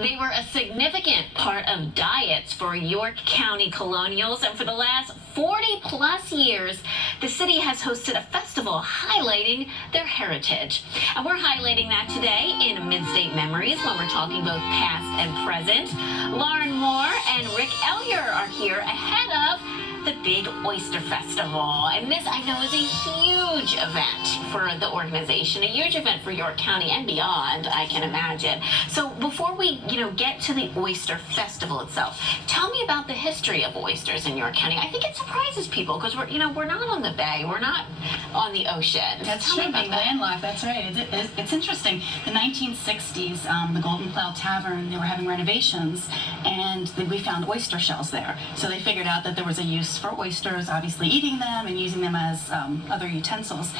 They were a significant part of diets for York County Colonials, and for the last 40 plus years, the city has hosted a festival highlighting their heritage. And we're highlighting that today in Mid-State Memories when we're talking both past and present. Lauren Moore and Rick Ellier are here ahead of the big Oyster Festival. And this, I know, is a huge event for the organization, a huge event for York County and beyond, I can imagine. So before we, get to the Oyster Festival itself, tell me about the history of oysters in York County. I think it surprises people because we're not on the bay, we're not on the ocean. That's true, being landlocked, that's right. It's interesting. The 1960s, the Golden Plow Tavern, they were having renovations, and we found oyster shells there. So they figured out that there was a use for oysters, obviously eating them and using them as other utensils.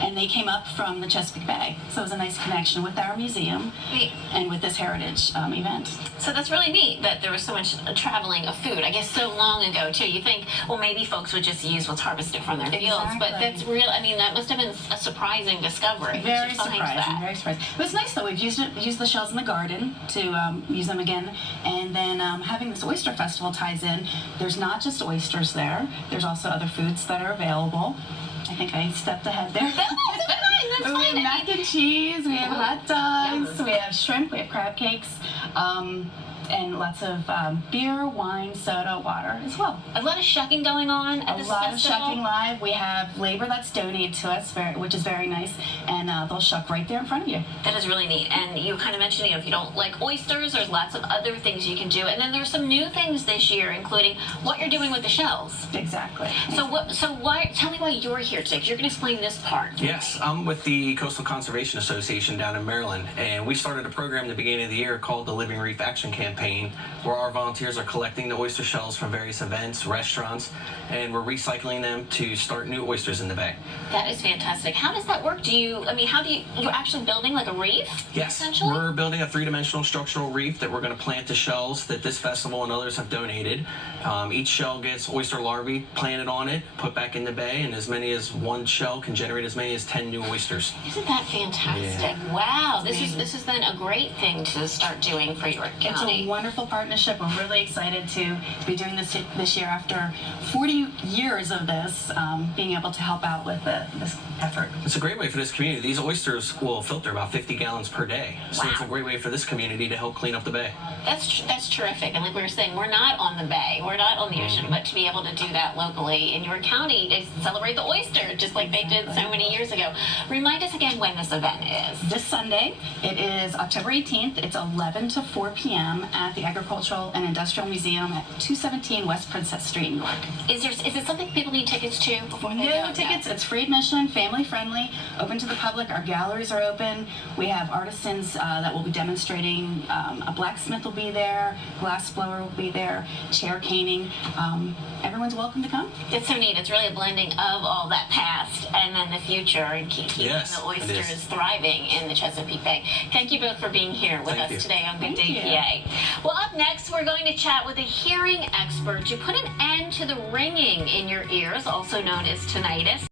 And they came up from the Chesapeake Bay. So it was a nice connection with our museum and with this heritage event. So that's really neat that there was so much traveling of food, I guess so long ago too. You think, well, maybe folks would just use what's harvested from their fields, but that's real. I mean, that must have been a surprising discovery. Very surprising, very surprising. But it's nice though, we've used the shells in the garden to use them again. And then having this Oyster Festival ties in. There's not just oysters there, there's also other foods that are available. I think I stepped ahead there. That's fine. We have mac and cheese, we have hot dogs, we have shrimp, we have crab cakes, and lots of beer, wine, soda, water as well. A lot of shucking going on at this festival. A lot of shucking live. We have labor that's donated to us, which is very nice, and they'll shuck right there in front of you. That is really neat. And you kind of mentioned, if you don't like oysters, there's lots of other things you can do. And then there's some new things this year, including what you're doing with the shells. Exactly. So why? Tell me why you're here today, because you're going to explain this part. Yes, I'm with the Coastal Conservation Association down in Maryland, and we started a program at the beginning of the year called the Living Reef Action Campaign, where our volunteers are collecting the oyster shells from various events, restaurants, and we're recycling them to start new oysters in the bay. That is fantastic. How does that work? You're actually building like a reef? Yes, essentially? We're building a three-dimensional structural reef that we're going to plant the shells that this festival and others have donated. Each shell gets oyster larvae planted on it, put back in the bay, and as many as one shell can generate as many as 10 new oysters. Isn't that fantastic? Yeah. Wow, this is then a great thing to start doing for York County. It's a wonderful partnership. We're really excited to be doing this year after 40 years of this, being able to help out with this effort. It's a great way for this community. These oysters will filter about 50 gallons per day. So It's a great way for this community to help clean up the bay. That's terrific. And like we were saying, we're not on the bay, we're not on the ocean, but to be able to do that locally in York County to celebrate the oyster, just like they did so many years ago. Remind us again when this event is. This Sunday, it is October 18th. It's 11 to 4 p.m. at the Agricultural and Industrial Museum at 217 West Princess Street, New York. Is it something people need tickets to before they go? No tickets. It's free admission, family friendly, open to the public. Our galleries are open. We have artisans that will be demonstrating. A blacksmith will be there, glass blower will be there, chair caning. Everyone's welcome to come. It's so neat. It's really a blending of all that past and then the future and keeping the oysters thriving in the Chesapeake Bay. Thank you both for being here with us today on Good Day PA. Well, up next, we're going to chat with a hearing expert to put an end to the ringing in your ears, also known as tinnitus.